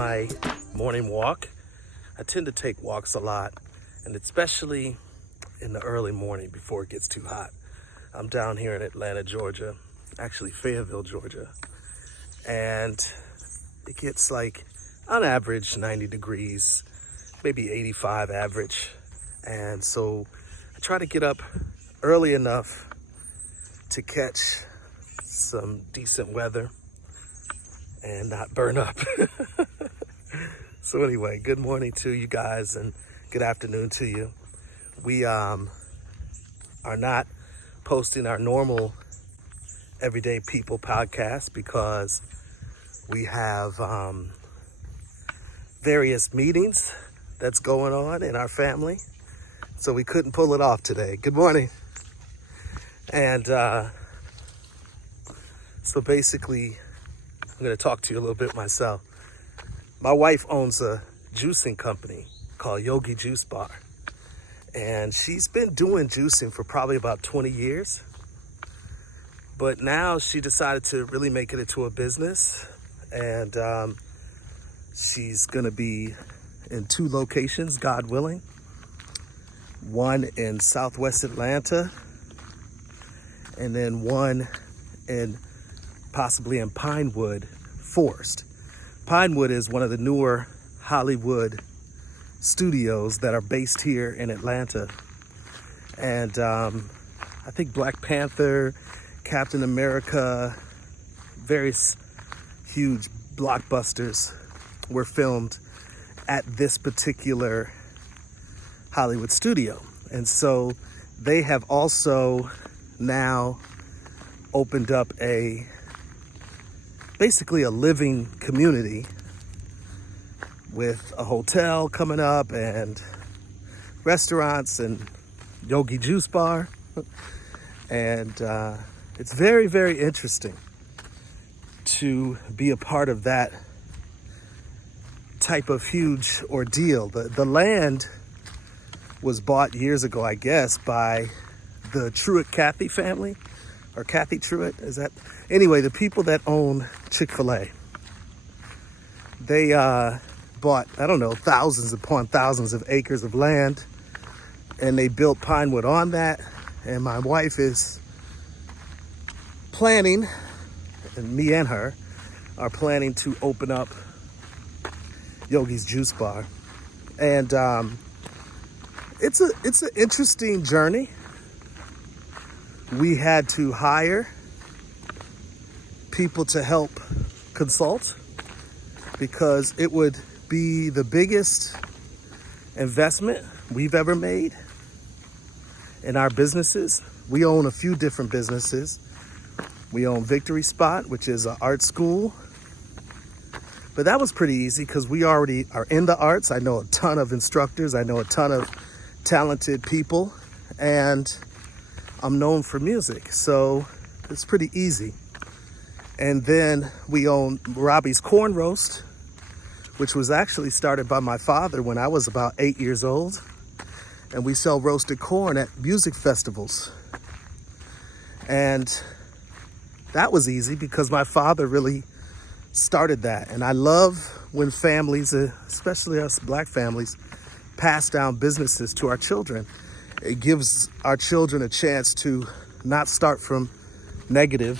my morning walk. I tend to take walks a lot, and especially in the early morning before it gets too hot. I'm down here in Atlanta, Georgia, actually Fayetteville, Georgia, and it gets like on average 90 degrees, maybe 85 average. And so I try to get up early enough to catch some decent weather and not burn up. So anyway, good morning to you guys and good afternoon to you. We are not posting our normal Everyday People podcast because we have various meetings that's going on in our family. So we couldn't pull it off today. Good morning. And so basically, I'm going to talk to you a little bit myself. My wife owns a juicing company called Yogi Juice Bar. And she's been doing juicing for probably about 20 years. But now she decided to really make it into a business. And she's going to be in 2 locations, God willing. One in Southwest Atlanta, and then one in possibly in Pinewood Forest. Pinewood is one of the newer Hollywood studios that are based here in Atlanta. And I think Black Panther, Captain America, various huge blockbusters were filmed at this particular Hollywood studio. And so they have also now opened up basically a living community with a hotel coming up and restaurants and Yogi Juice Bar. And it's very, very interesting to be a part of that type of huge ordeal. The land was bought years ago, I guess, by the Truett Cathy family, or Cathy Truett, is that? Anyway, the people that own Chick-fil-A, they bought, I don't know, thousands upon thousands of acres of land, and they built Pinewood on that. And my wife is planning, and me and her are planning to open up Yogi's Juice Bar. And it's an interesting journey. We had to hire people to help consult because it would be the biggest investment we've ever made in our businesses. We own a few different businesses. We own Victory Spot, which is an art school. But that was pretty easy because we already are in the arts. I know a ton of instructors. I know a ton of talented people. And I'm known for music, so it's pretty easy. And then we own Robbie's Corn Roast, which was actually started by my father when I was about 8 years old. And we sell roasted corn at music festivals. And that was easy because my father really started that. And I love when families, especially us Black families, pass down businesses to our children. It gives our children a chance to not start from negative,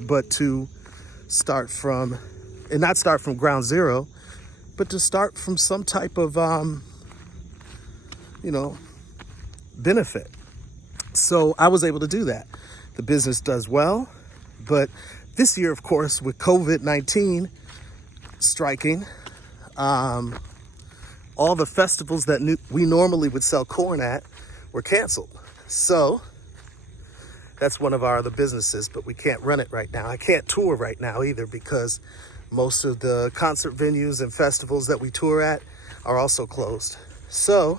but to start from, and not start from ground zero, but to start from some type of, benefit. So I was able to do that. The business does well, but this year, of course, with COVID-19 striking, all the festivals that we normally would sell corn at were canceled. So that's one of our other businesses, but we can't run it right now. I can't tour right now either because most of the concert venues and festivals that we tour at are also closed. So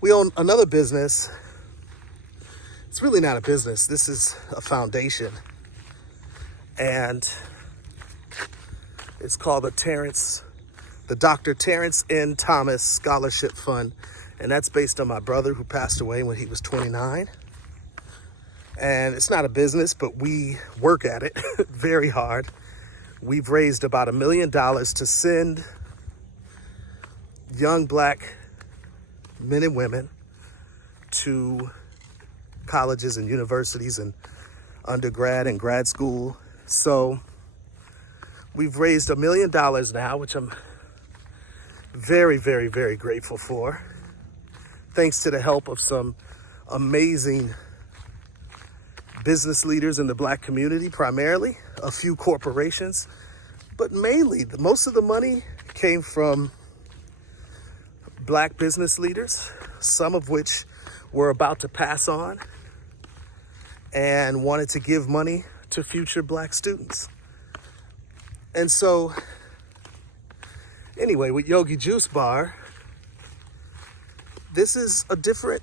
we own another business. It's really not a business. This is a foundation. And it's called the Dr. Terrence N. Thomas Scholarship Fund. And that's based on my brother who passed away when he was 29. And it's not a business, but we work at it very hard. we've raised about $1 million to send young black men and women to colleges and universities and undergrad and grad school. So we've raised $1 million now, which I'm very, very, very grateful for. Thanks to the help of some amazing business leaders in the black community, primarily, a few corporations, but mainly most of the money came from black business leaders, some of which were about to pass on and wanted to give money to future black students. And so, anyway, with Yogi Juice Bar, this is a different,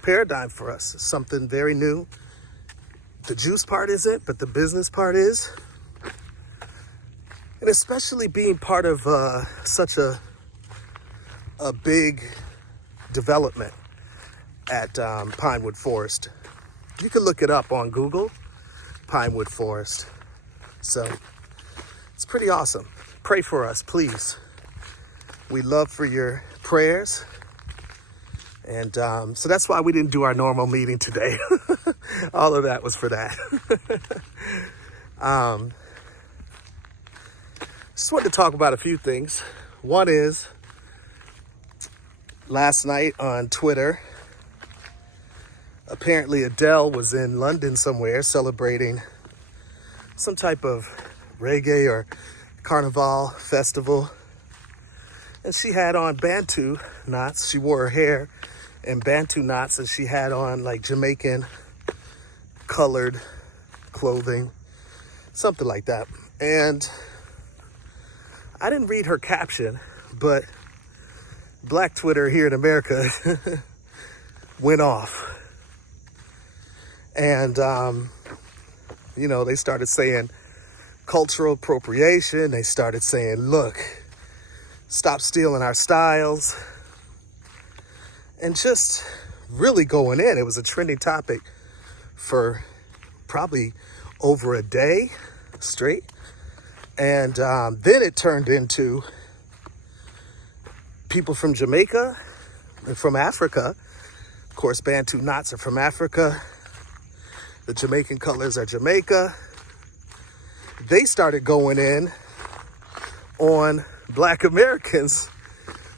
paradigm for us. It's something very new. The juice part isn't, but the business part is. And especially being part of such a big development at Pinewood Forest. You can look it up on Google, Pinewood Forest. So it's pretty awesome. Pray for us, please. We love for your prayers. And so that's why we didn't do our normal meeting today. All of that was for that. Just wanted to talk about a few things. One is, last night on Twitter, apparently Adele was in London somewhere celebrating some type of reggae or carnival festival. And she had on Bantu Knots. She wore her hair in Bantu Knots, and she had on like Jamaican colored clothing, something like that. And I didn't read her caption, but Black Twitter here in America went off. And, they started saying cultural appropriation. They started saying, look, stop stealing our styles. And just really going in. It was a trending topic for probably over a day straight. And then it turned into people from Jamaica and from Africa. Of course, Bantu Knots are from Africa. The Jamaican colors are Jamaica. They started going in on Black Americans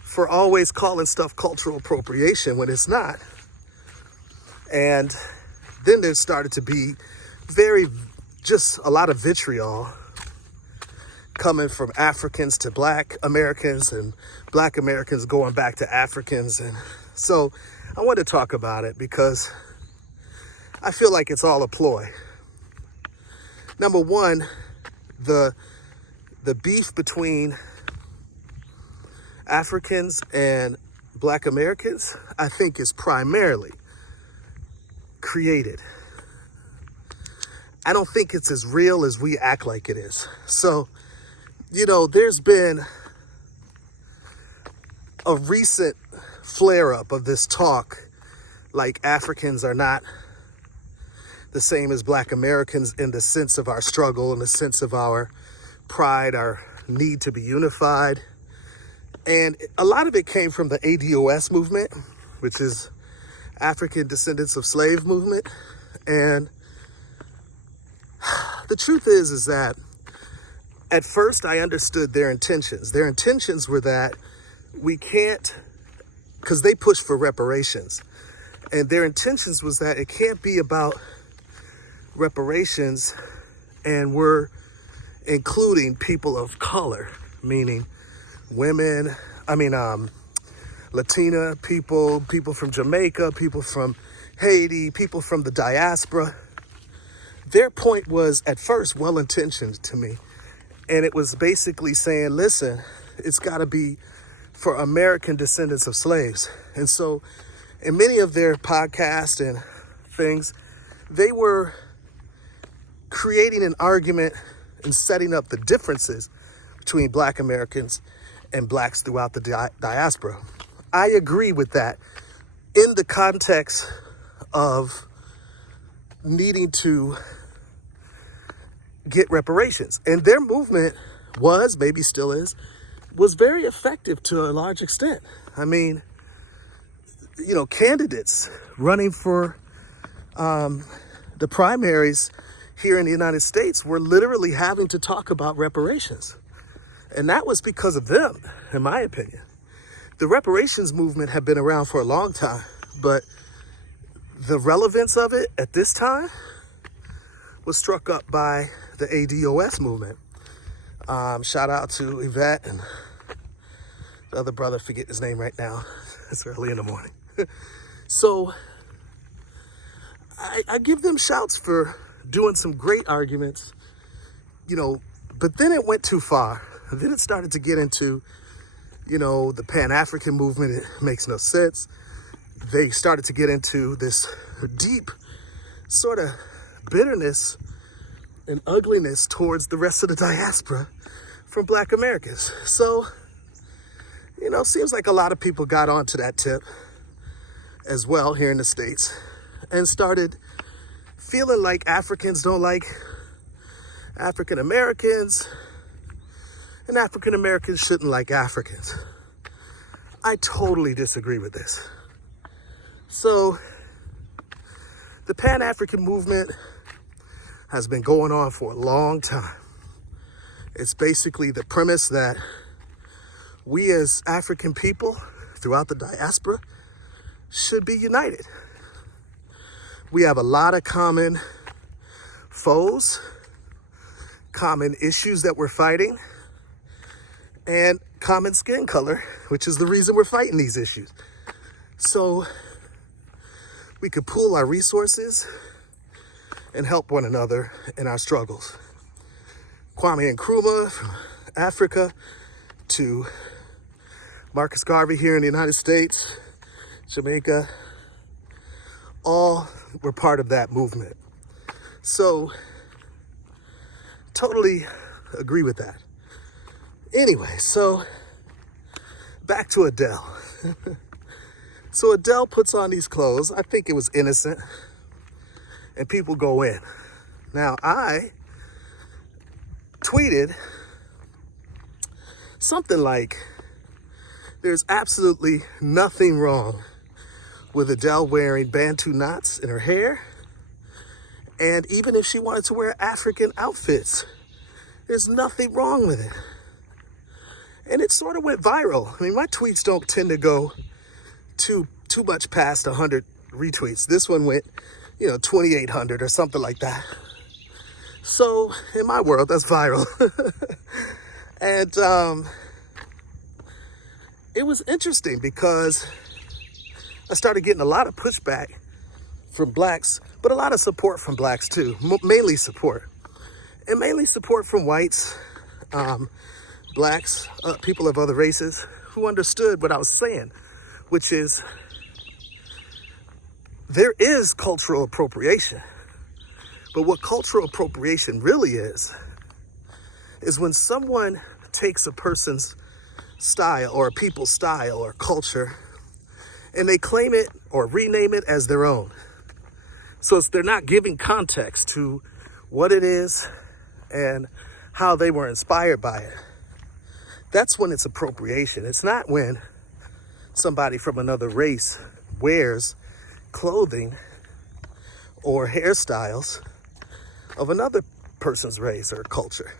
for always calling stuff cultural appropriation when it's not. And then there started to be just a lot of vitriol coming from Africans to Black Americans and Black Americans going back to Africans. And so I wanted to talk about it because I feel like it's all a ploy. Number one, the beef between Africans and Black Americans, I think, is primarily created. I don't think it's as real as we act like it is. So, there's been a recent flare-up of this talk like Africans are not the same as Black Americans in the sense of our struggle, in the sense of our pride, our need to be unified. And a lot of it came from the ADOS movement, which is African Descendants of Slave movement. And the truth is that at first I understood their intentions. Their intentions were that we can't, because they pushed for reparations. And their intentions was that it can't be about reparations and we're including people of color, meaning women, Latina people from Jamaica, people from Haiti, people from the diaspora. Their point was at first well-intentioned to me. And it was basically saying, listen, it's got to be for American descendants of slaves. And so in many of their podcasts and things, they were creating an argument and setting up the differences between Black Americans and Blacks throughout the diaspora. I agree with that in the context of needing to get reparations. And their movement was, maybe still is, was very effective to a large extent. I mean, candidates running for the primaries here in the United States were literally having to talk about reparations. And that was because of them, in my opinion. The reparations movement had been around for a long time, but the relevance of it at this time was struck up by the ADOS movement. Shout out to Yvette and the other brother, forget his name right now. It's early in the morning. So I give them shouts for doing some great arguments, but then it went too far. Then it started to get into, the Pan-African movement. It makes no sense. They started to get into this deep sort of bitterness and ugliness towards the rest of the diaspora from Black Americans. So, seems like a lot of people got onto that tip as well here in the States and started feeling like Africans don't like African Americans and African Americans shouldn't like Africans. I totally disagree with this. So the Pan-African movement has been going on for a long time. It's basically the premise that we as African people throughout the diaspora should be united. We have a lot of common foes, common issues that we're fighting, and common skin color, which is the reason we're fighting these issues. So we could pool our resources and help one another in our struggles. Kwame Nkrumah from Africa to Marcus Garvey here in the United States, Jamaica, all were part of that movement. So, totally agree with that. Anyway, so back to Adele. So Adele puts on these clothes. I think it was innocent. And people go in. Now, I tweeted something like, there's absolutely nothing wrong with Adele wearing Bantu knots in her hair. And even if she wanted to wear African outfits, there's nothing wrong with it. And it sort of went viral. I mean, my tweets don't tend to go too much past 100 retweets. This one went, 2,800 or something like that. So in my world, that's viral. And it was interesting because I started getting a lot of pushback from blacks, but a lot of support from blacks too, mainly support. And mainly support from whites, blacks, people of other races who understood what I was saying, which is there is cultural appropriation. But what cultural appropriation really is when someone takes a person's style or a people's style or culture and they claim it or rename it as their own. So they're not giving context to what it is and how they were inspired by it. That's when it's appropriation. It's not when somebody from another race wears clothing or hairstyles of another person's race or culture.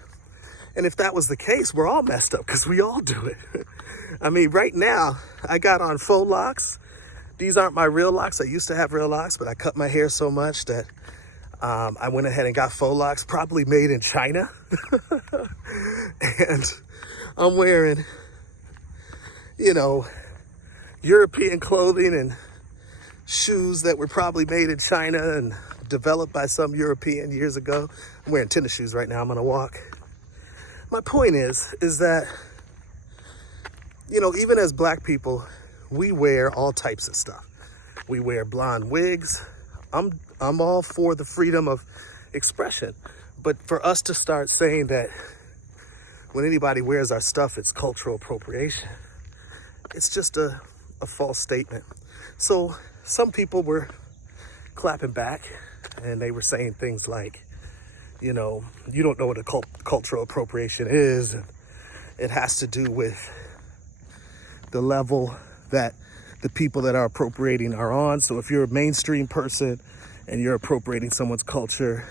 And if that was the case, we're all messed up because we all do it. I mean, right now, I got on faux locks. These aren't my real locks. I used to have real locks, but I cut my hair so much that I went ahead and got faux locks, probably made in China. And I'm wearing, European clothing and shoes that were probably made in China and developed by some European years ago. I'm wearing tennis shoes right now. I'm on a walk. My point is that, even as black people, we wear all types of stuff. We wear blonde wigs. I'm all for the freedom of expression. But for us to start saying that when anybody wears our stuff, it's cultural appropriation, it's just a false statement. So some people were clapping back and they were saying things like, you don't know what a cultural appropriation is. It has to do with the level that the people that are appropriating are on. So if you're a mainstream person and you're appropriating someone's culture,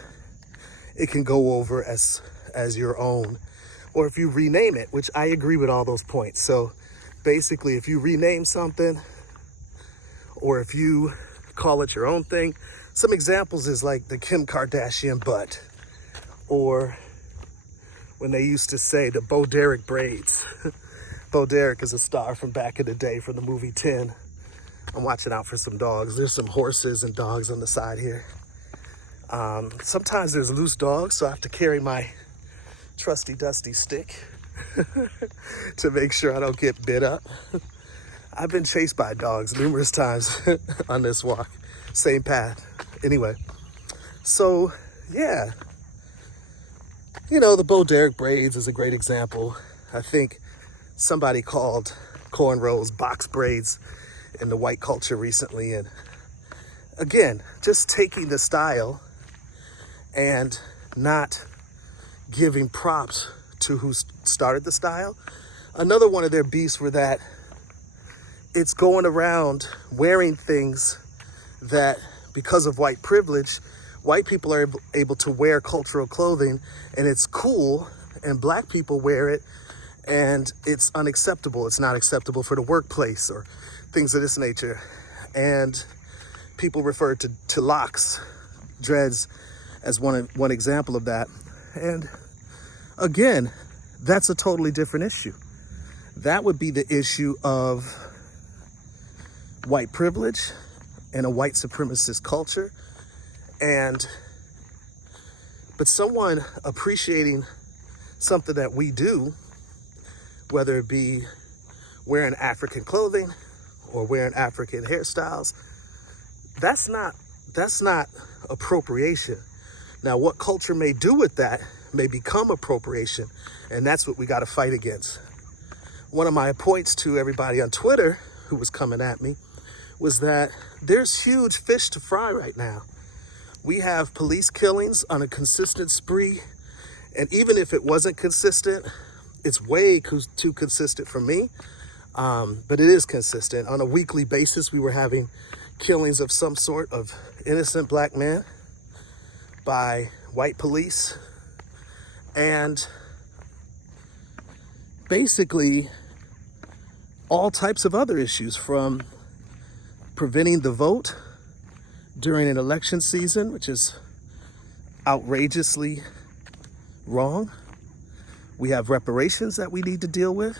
it can go over as your own. Or if you rename it, which I agree with all those points. So basically, if you rename something, or if you call it your own thing, some examples is like the Kim Kardashian butt, or when they used to say the Bo Derek braids. Bo Derek is a star from back in the day from the movie 10. I'm watching out for some dogs. There's some horses and dogs on the side here. Sometimes there's loose dogs, so I have to carry my trusty dusty stick to make sure I don't get bit up. I've been chased by dogs numerous times on this walk. Same path. Anyway, so yeah. The Bo Derek braids is a great example. I think somebody called cornrows box braids in the white culture recently. And again, just taking the style and not giving props to who started the style. Another one of their beefs were that it's going around wearing things that, because of white privilege, white people are able to wear cultural clothing and it's cool, and black people wear it and it's unacceptable. It's not acceptable for the workplace or things of this nature. And people refer to locks, dreads, as one example of that. And again, that's a totally different issue. That would be the issue of white privilege and a white supremacist culture. But someone appreciating something that we do, whether it be wearing African clothing or wearing African hairstyles, that's not appropriation. Now, what culture may do with that may become appropriation, and that's what we got to fight against. One of my points to everybody on Twitter who was coming at me was that there's huge fish to fry right now. We have police killings on a consistent spree, and even if it wasn't consistent, it's way too consistent for me, but it is consistent. On a weekly basis, we were having killings of some sort of innocent black men by white police, and basically all types of other issues, from preventing the vote during an election season, which is outrageously wrong. We have reparations that we need to deal with.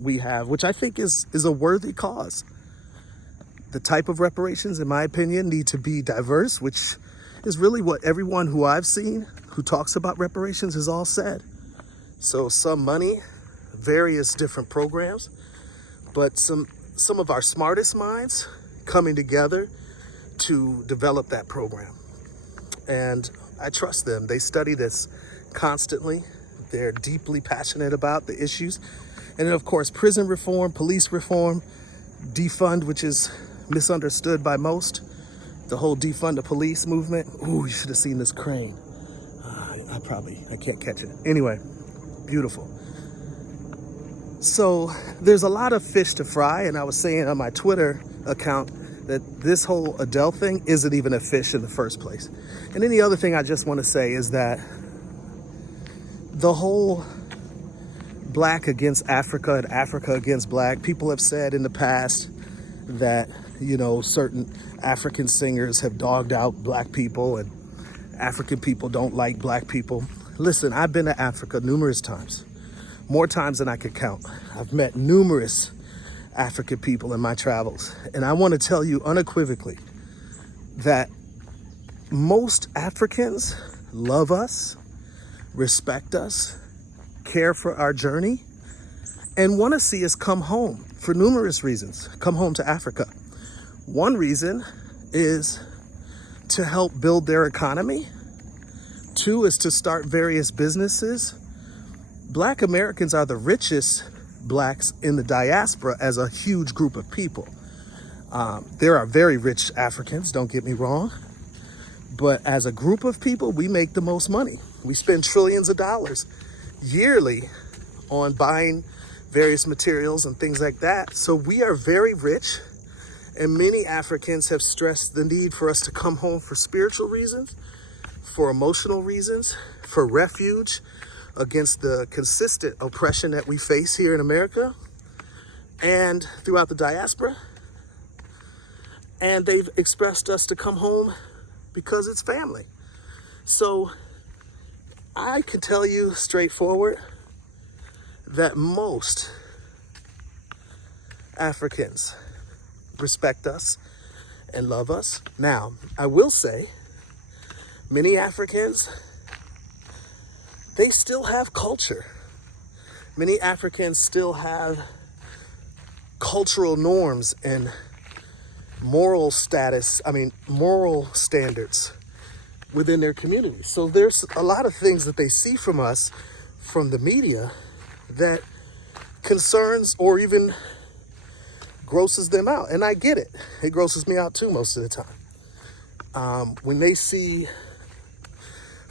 We have, which I think is a worthy cause. The type of reparations, in my opinion, need to be diverse, which is really what everyone who I've seen who talks about reparations has all said. So some money, various different programs, but some of our smartest minds coming together to develop that program. And I trust them. They study this constantly. They're deeply passionate about the issues. And then, of course, prison reform, police reform, defund, which is misunderstood by most. The whole defund the police movement. Ooh, you should have seen this crane. I can't catch it. Anyway, beautiful. So there's a lot of fish to fry. And I was saying on my Twitter account that this whole Adele thing isn't even a fish in the first place. And then the other thing I just want to say is that the whole black against Africa and Africa against black, people have said in the past that, certain African singers have dogged out black people and African people don't like black people. Listen, I've been to Africa numerous times, more times than I could count. I've met numerous African people in my travels. And I want to tell you unequivocally that most Africans love us, respect us, care for our journey, and want to see us come home for numerous reasons. Come home to Africa. One reason is to help build their economy. Two is to start various businesses. Black Americans are the richest blacks in the diaspora as a huge group of people. There are very rich Africans, don't get me wrong, But as a group of people, we make the most money. We spend trillions of dollars yearly on buying various materials and things like that. So we are very rich, and many Africans have stressed the need for us to come home for spiritual reasons, for emotional reasons, for refuge against the consistent oppression that we face here in America and throughout the diaspora. And they've expressed us to come home because it's family. So I can tell you straightforward that most Africans respect us and love us. Now, I will say, many Africans, they still have culture. Many Africans still have cultural norms and moral standards within their community. So there's a lot of things that they see from us, from the media, that concerns or even grosses them out. And I get it. It grosses me out too most of the time. When they see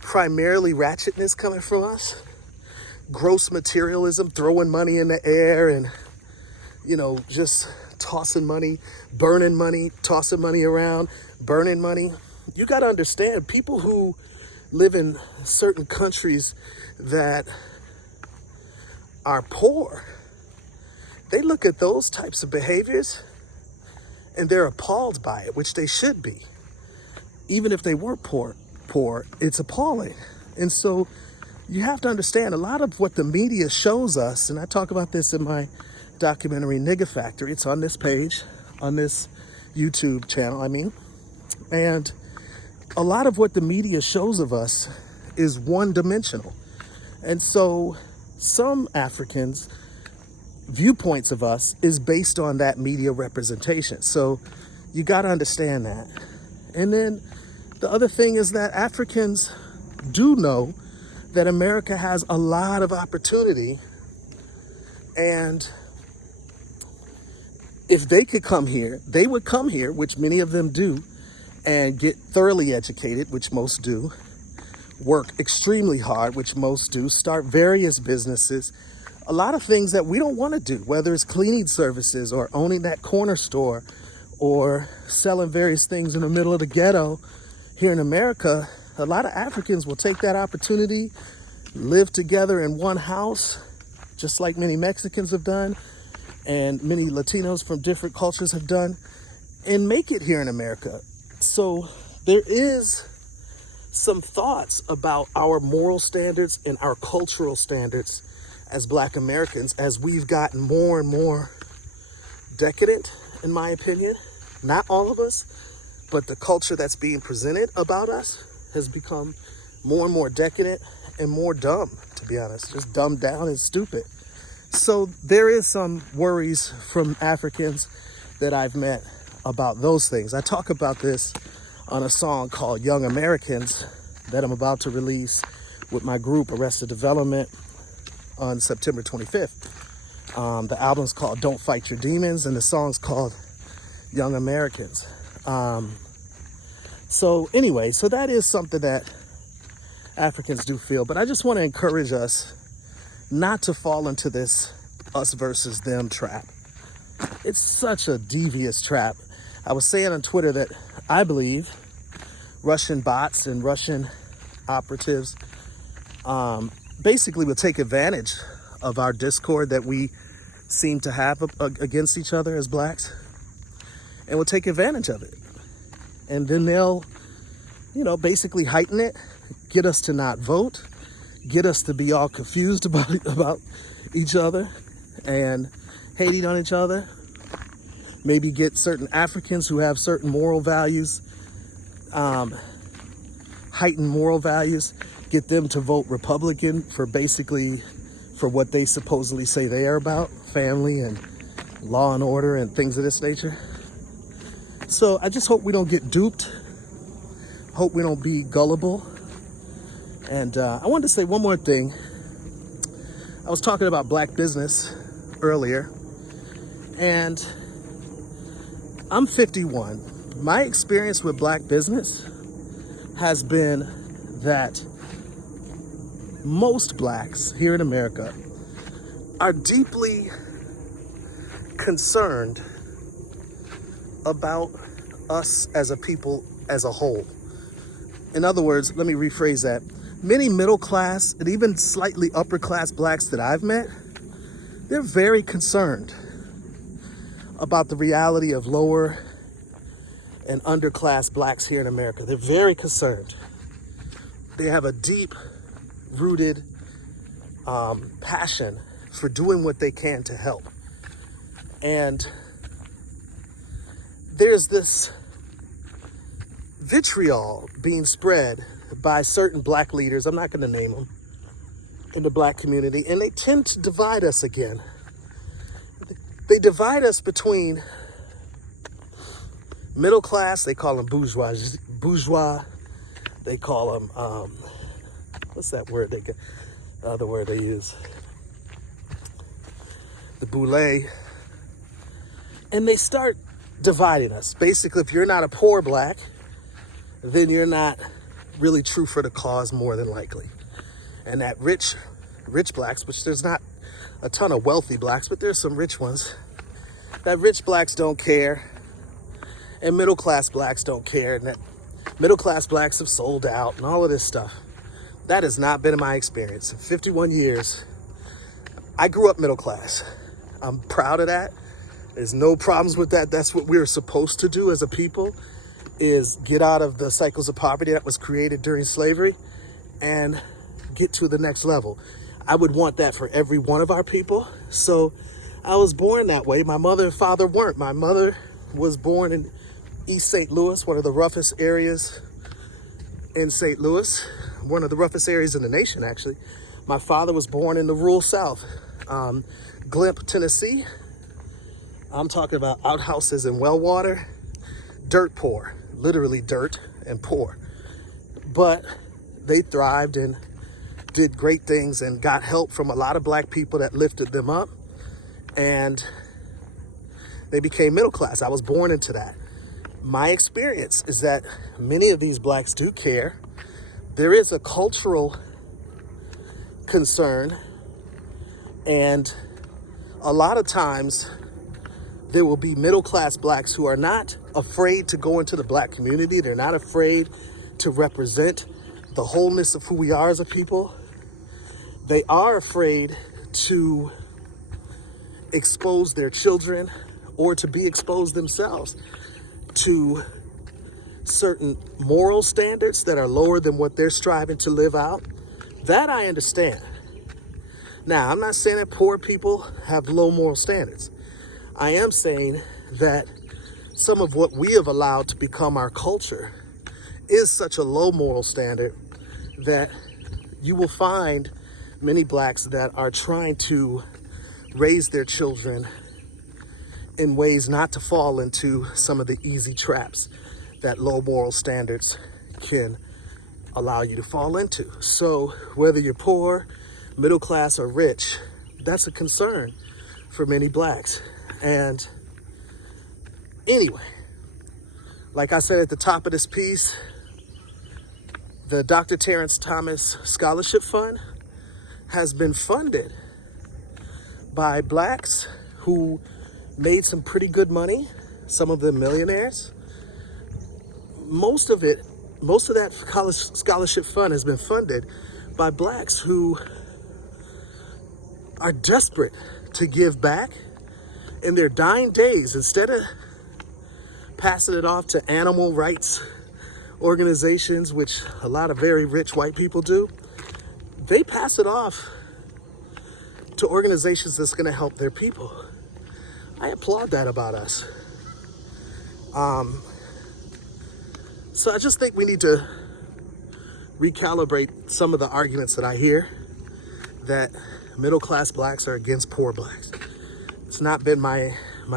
primarily ratchetness coming from us, gross materialism, throwing money in the air and, just tossing money, burning money, tossing money around, burning money. You got to understand, people who live in certain countries that are poor, they look at those types of behaviors and they're appalled by it, which they should be. Even if they weren't poor, it's appalling. And so you have to understand, a lot of what the media shows us, and I talk about this in my documentary Nigga Factory, it's on this page, on this YouTube channel, and a lot of what the media shows of us is one-dimensional. And so some Africans' viewpoints of us is based on that media representation. So you got to understand that. And then the other thing is that Africans do know that America has a lot of opportunity, and if they could come here, they would come here, which many of them do, and get thoroughly educated, which most do, work extremely hard, which most do, start various businesses, a lot of things that we don't want to do, whether it's cleaning services or owning that corner store or selling various things in the middle of the ghetto here in America. A lot of Africans will take that opportunity, live together in one house, just like many Mexicans have done and many Latinos from different cultures have done, and make it here in America. So there is some thoughts about our moral standards and our cultural standards as Black Americans as we've gotten more and more decadent, in my opinion. Not all of us, but the culture that's being presented about us has become more and more decadent and more dumb, to be honest, just dumbed down and stupid. So there is some worries from Africans that I've met about those things. I talk about this on a song called Young Americans that I'm about to release with my group Arrested Development on September 25th. The album's called Don't Fight Your Demons, and the song's called Young Americans. So that is something that Africans do feel, but I just want to encourage us not to fall into this us versus them trap. It's such a devious trap. I was saying on Twitter that I believe Russian bots and Russian operatives basically will take advantage of our discord that we seem to have against each other as Blacks, and will take advantage of it. And then they'll, basically heighten it, get us to not vote, get us to be all confused about each other and hating on each other. Maybe get certain Africans who have certain moral values, heightened moral values, get them to vote Republican for what they supposedly say they are about, family and law and order and things of this nature. So I just hope we don't get duped. Hope we don't be gullible. And I wanted to say one more thing. I was talking about Black business earlier, and I'm 51. My experience with Black business has been that most blacks here in America are deeply concerned about us as a people as a whole. In other words, let me rephrase that. Many middle class and even slightly upper class blacks that I've met, they're very concerned about the reality of lower and underclass blacks here in America. They're very concerned. They have a deep rooted passion for doing what they can to help. And there's this vitriol being spread by certain black leaders, I'm not going to name them, in the black community, and they tend to divide us again. They divide us between middle class, they call them bourgeois, they call them, what's that word the other word they use? The boule. And they start dividing us. Basically, if you're not a poor black, then you're not really true for the cause, more than likely. And that rich blacks, which there's not a ton of wealthy blacks, but there's some rich ones, that rich blacks don't care, and middle class blacks don't care, and that middle class blacks have sold out, and all of this stuff. That has not been my experience. In 51 years, I grew up middle class. I'm proud of that. There's no problems with that. That's what we're supposed to do as a people, is get out of the cycles of poverty that was created during slavery and get to the next level. I would want that for every one of our people. So I was born that way. My mother and father weren't. My mother was born in East St. Louis, one of the roughest areas in St. Louis, one of the roughest areas in the nation, actually. My father was born in the rural South, Glimp, Tennessee. I'm talking about outhouses and well water, dirt poor, literally dirt and poor. But they thrived and did great things and got help from a lot of black people that lifted them up, and they became middle class. I was born into that. My experience is that many of these blacks do care. There is a cultural concern, and a lot of times there will be middle class blacks who are not afraid to go into the black community. They're not afraid to represent the wholeness of who we are as a people. They are afraid to expose their children or to be exposed themselves to certain moral standards that are lower than what they're striving to live out. That I understand. Now, I'm not saying that poor people have low moral standards. I am saying that some of what we have allowed to become our culture is such a low moral standard that you will find many blacks that are trying to raise their children in ways not to fall into some of the easy traps that low moral standards can allow you to fall into. So whether you're poor, middle class, or rich, that's a concern for many blacks. And anyway, like I said at the top of this piece, the Dr. Terrence Thomas Scholarship Fund has been funded by blacks who made some pretty good money, some of them millionaires. Most of that college scholarship fund has been funded by blacks who are desperate to give back in their dying days. Instead of passing it off to animal rights organizations, which a lot of very rich white people do, they pass it off to organizations that's going to help their people. I applaud that about us. So I just think we need to recalibrate some of the arguments that I hear that middle-class blacks are against poor blacks. It's not been my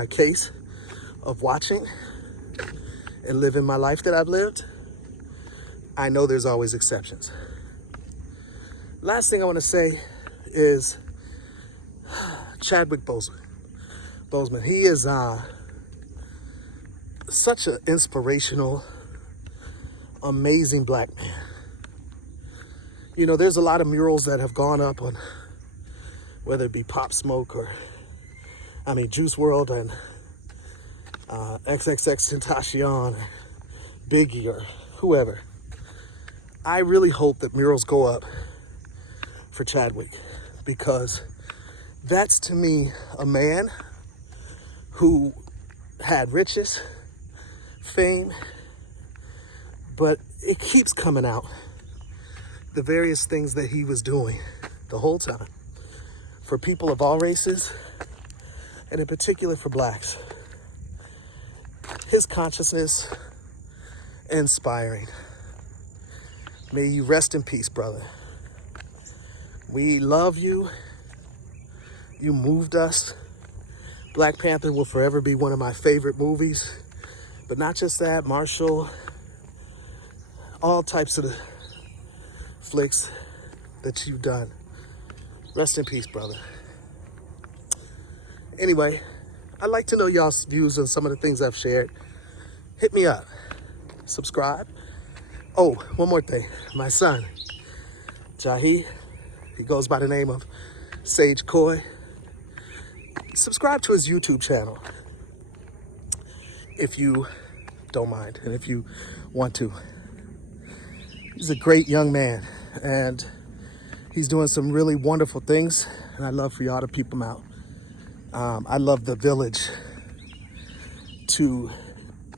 case of watching and living my life that I've lived. I know there's always exceptions. Last thing I want to say is Chadwick Boseman. He is such an inspirational amazing black man. You know, there's a lot of murals that have gone up on, whether it be Pop Smoke or, Juice WRLD and XXXTentacion or Biggie or whoever. I really hope that murals go up for Chadwick, because that's, to me, a man who had riches, fame, but it keeps coming out, the various things that he was doing the whole time for people of all races, and in particular for blacks. His consciousness, inspiring. May you rest in peace, brother. We love you. You moved us. Black Panther will forever be one of my favorite movies. But not just that, Marshall, all types of the flicks that you've done. Rest in peace, brother. Anyway, I'd like to know y'all's views on some of the things I've shared. Hit me up. Subscribe. Oh, one more thing. My son, Jahi, he goes by the name of Sage Coy. Subscribe to his YouTube channel if you don't mind and if you want to. He's a great young man and he's doing some really wonderful things, and I'd love for y'all to peep him out. I love the village to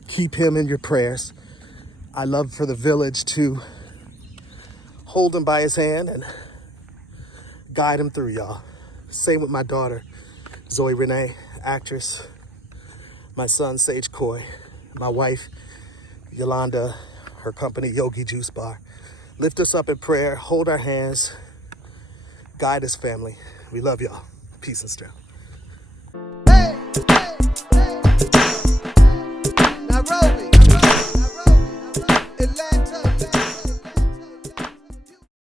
keep him in your prayers. I love for the village to hold him by his hand and guide him through, y'all. Same with my daughter, Zoe Renee, actress. My son, Sage Coy. My wife, Yolanda, her company, Yogi Juice Bar. Lift us up in prayer, hold our hands, guide us, family. We love y'all. Peace and strength.